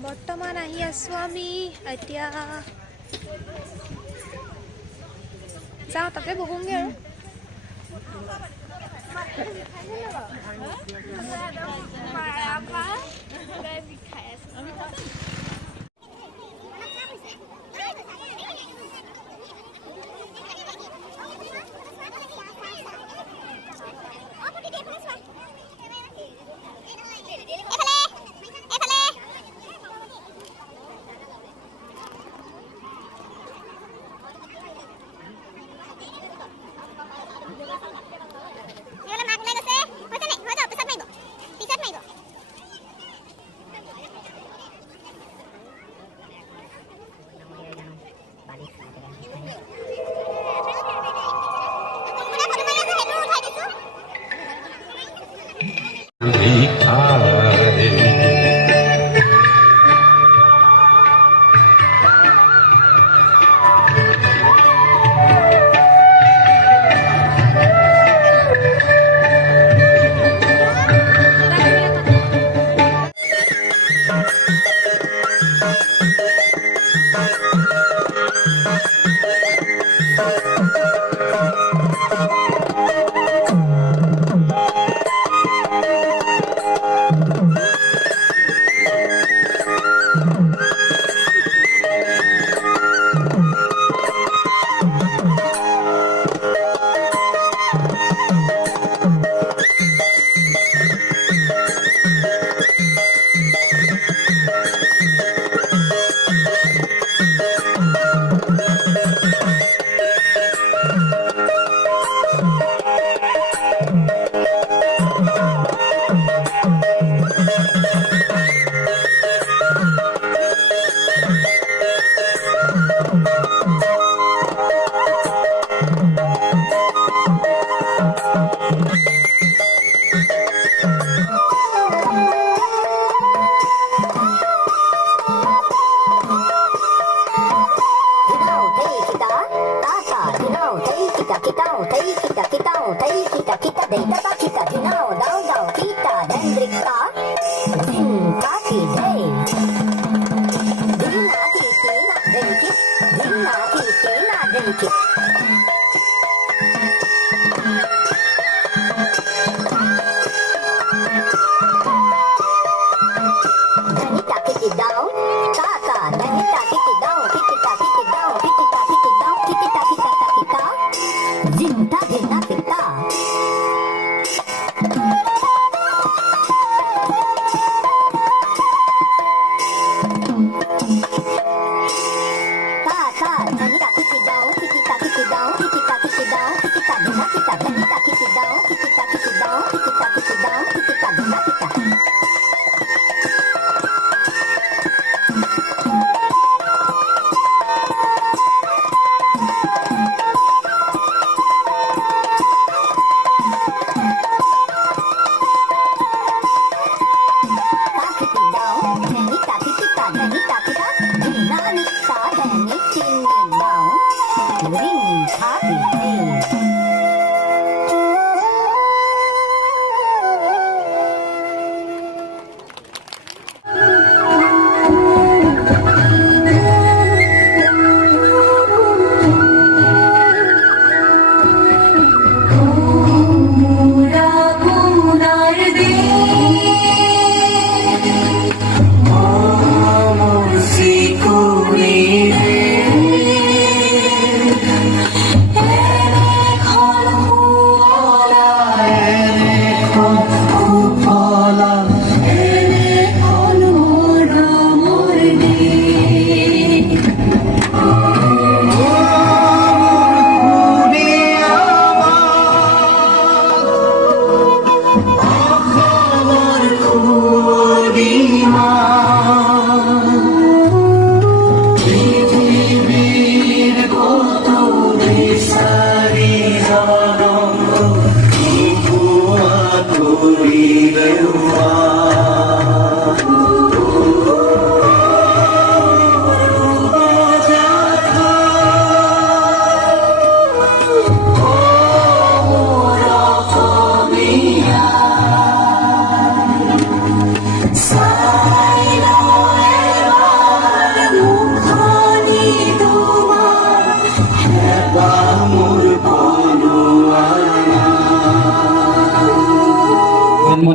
বৰ্তমান আহি আছোঁ আমি এতিয়া যাওঁ তাতে বহোঁগৈ আৰু Silence.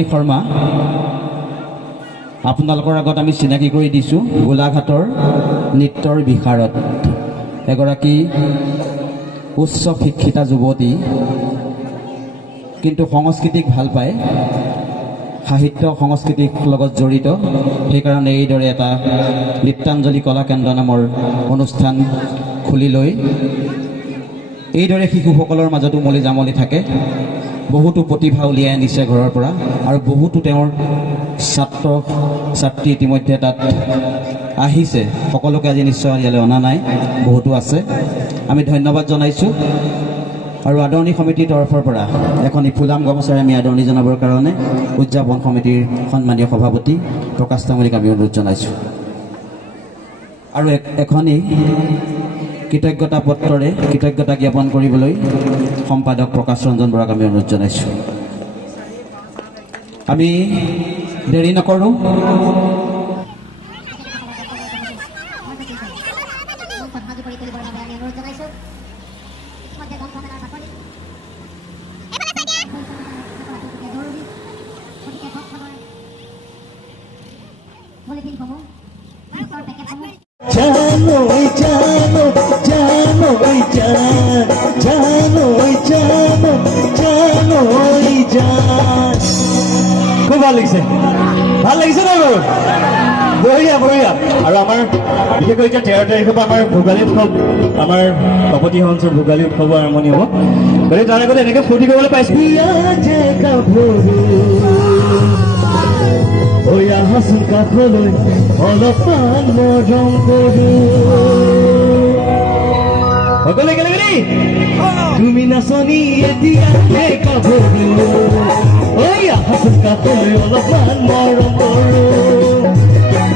নীলমণি শৰ্মা আপোনালোকৰ আগত আমি চিনাকি কৰি দিছোঁ গোলাঘাটৰ নৃত্যৰ বিশাৰদ এগৰাকী উচ্চ শিক্ষিতা যুৱতী কিন্তু সংস্কৃতিক ভাল পায় সাহিত্য সংস্কৃতিৰ লগত জড়িত সেইকাৰণে এইদৰে এটা নৃত্যাঞ্জলি কলা কেন্দ্ৰ নামৰ অনুষ্ঠান খুলি লৈ এইদৰে শিশুসকলৰ মাজত উমলি জামলি থাকে বহুতো প্ৰতিভা উলিয়াই আনিছে ঘৰৰ পৰা আৰু বহুতো তেওঁৰ ছাত্ৰ ছাত্ৰী ইতিমধ্যে তাত আহিছে সকলোকে আজি নিশ্চয় ইয়ালৈ অনা নাই বহুতো আছে আমি ধন্যবাদ জনাইছোঁ আৰু আদৰণি সমিতিৰ তৰফৰ পৰা এখন ফুলাম গামোচাৰে আমি আদৰণি জনাবৰ কাৰণে উদযাপন সমিতিৰ সন্মানীয় সভাপতি প্ৰকাশ তামুলীক আমি অনুৰোধ জনাইছোঁ আৰু এখনি কৃতজ্ঞতা পত্ৰৰে কৃতজ্ঞতা জ্ঞাপন কৰিবলৈ সম্পাদক প্ৰকাশ ৰঞ্জন বৰাক আমি অনুৰোধ জনাইছোঁ আমি দেৰি নকৰোঁ খুব ভাল লাগিছে নাই বাৰু বঢ়িয়া বঢ়িয়া আৰু আমাৰ বিশেষকৈ এতিয়া 13 তাৰিখৰ পৰা আমাৰ ভোগালী উৎসৱ আমাৰ বাপতি সঞ্চৰ ভোগালী উৎসৱৰ আৰম্ভণি হ'ব গতিকে তাৰ আগতে এনেকৈ ফূৰ্তি কৰিবলৈ পাইছোঁ হাচোন কাষলৈ অলপমান মৰম কৰোঁ সকলোৱে একেলগে তুমি নাচনি এতিয়া হাচোন কাষলৈ অলপমান মৰম কৰোঁ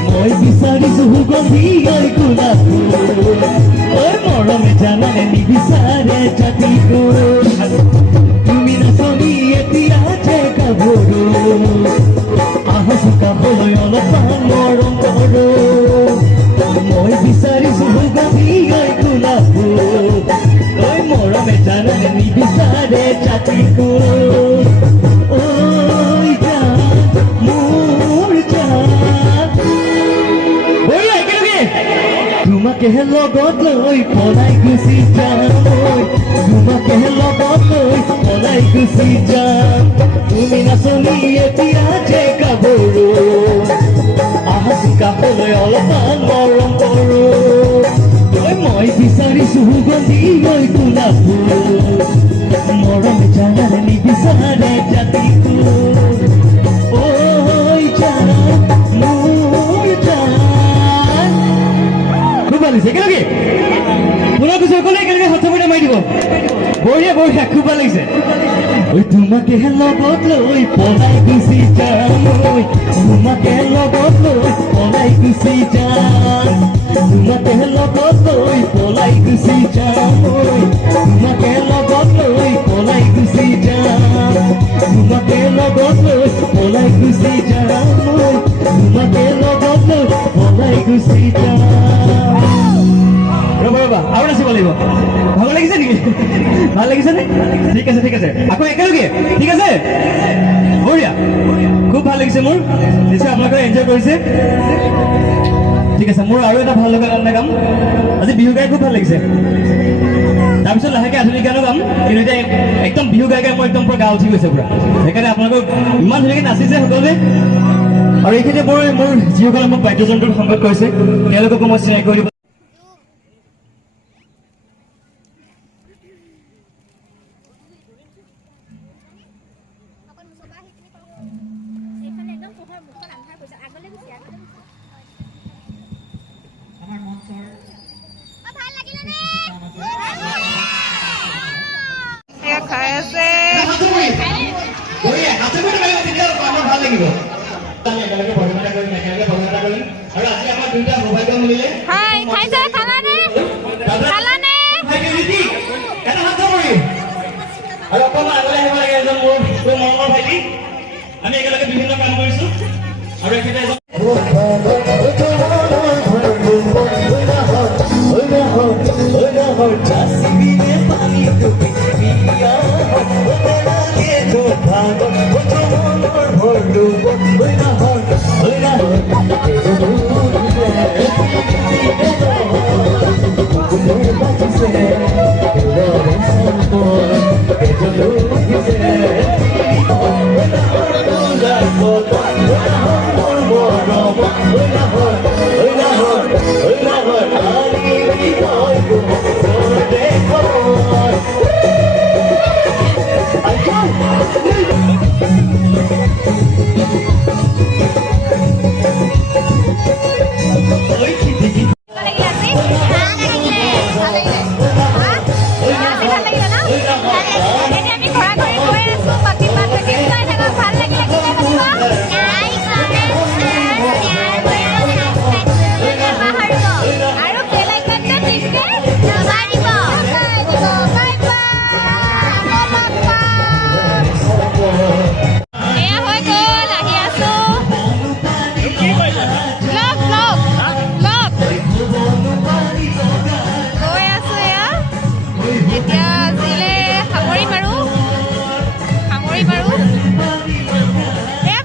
মই বিচাৰিছোঁ সুগন্ধি গোলাপ মৰমে জানানে নিবিচাৰে জাতি তুমি নাচনি এতিয়া গাভৰু হাচোন কাষলৈ অলপমান মৰম কৰোঁ মই বিচাৰিছোঁ সুগন্ধি গোলাপ মৰমে জানানে নিবিচাৰে জাতি তোমাকে লগত লৈ পলাই গুচি যাম তোমাকে লগত লৈ পলাই গুচি যাম তুমি নাচনি এতিয়া গাভৰু হাচোন কাষলৈ অলপমান মৰম কৰোঁ মই বিচাৰিছোঁ সুগন্ধি গোলাপ মৰমে জানানে নিবিচাৰে জাতি একেলগে পুনৰ কিছু সকলোৱে একেলগে হস্তমুঠি মাৰি দিব বঢ়িয়া বঢ়িয়া খুব ভাল লাগিছে তোমাকে লগত লৈ পলাই গুচি যাম তোমাকে লগত লৈ পলাই গুচি যাম তোমাকে লগত লৈ পলাই গুচি যাম তোমাকে লগত লৈ পলাই গুচি যাম তোমাকে লগত লৈ পলাই গুচি যাম তোমাকে লগত লৈ পলাই গুচি যাম ৰবা আৰু নাচিব লাগিব ভাল লাগিছে নেকি ভাল লাগিছে নে ঠিক আছে আকৌ একেলগে ঠিক আছে বঢ়িয়া খুব ভাল লাগিছে মোৰ নিশ্চয় আপোনালোকে এনজয় কৰিছে ঠিক আছে মোৰ আৰু এটা ভাল লগা গান গাম আজি বিহু গাই খুব ভাল লাগিছে তাৰপিছত লাহেকৈ আধুনিক গানো গাম কিন্তু এতিয়া একদম বিহু গাই মই একদম পুৰা গা উঠি গৈছে পুৰা সেইকাৰণে আপোনালোকক ইমান ধুনীয়াকৈ নাচিছে সকলোৱে আৰু এইখিনি মোৰ যিসকলে মোক বাদ্যযন্ত্ৰৰ সংগত কৰিছে তেওঁলোককো মই চিনাকি কৰি দিব খাই আছে হাই খাইছে খালানে আৰু অকণমান আগলৈ আহিব লাগে এজন মোৰ মৰমৰ ভাইটি আমি একেলগে বিভিন্ন কাম কৰিছোঁ আৰু এখেতে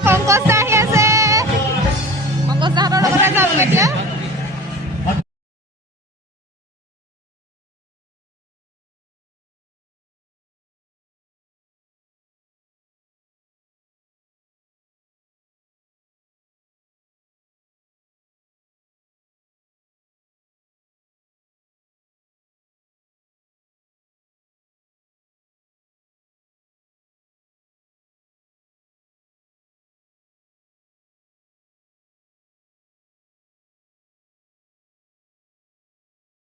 কংকচ দা আহি আছে কংকচ দাহঁতৰ লগতে যাম এতিয়া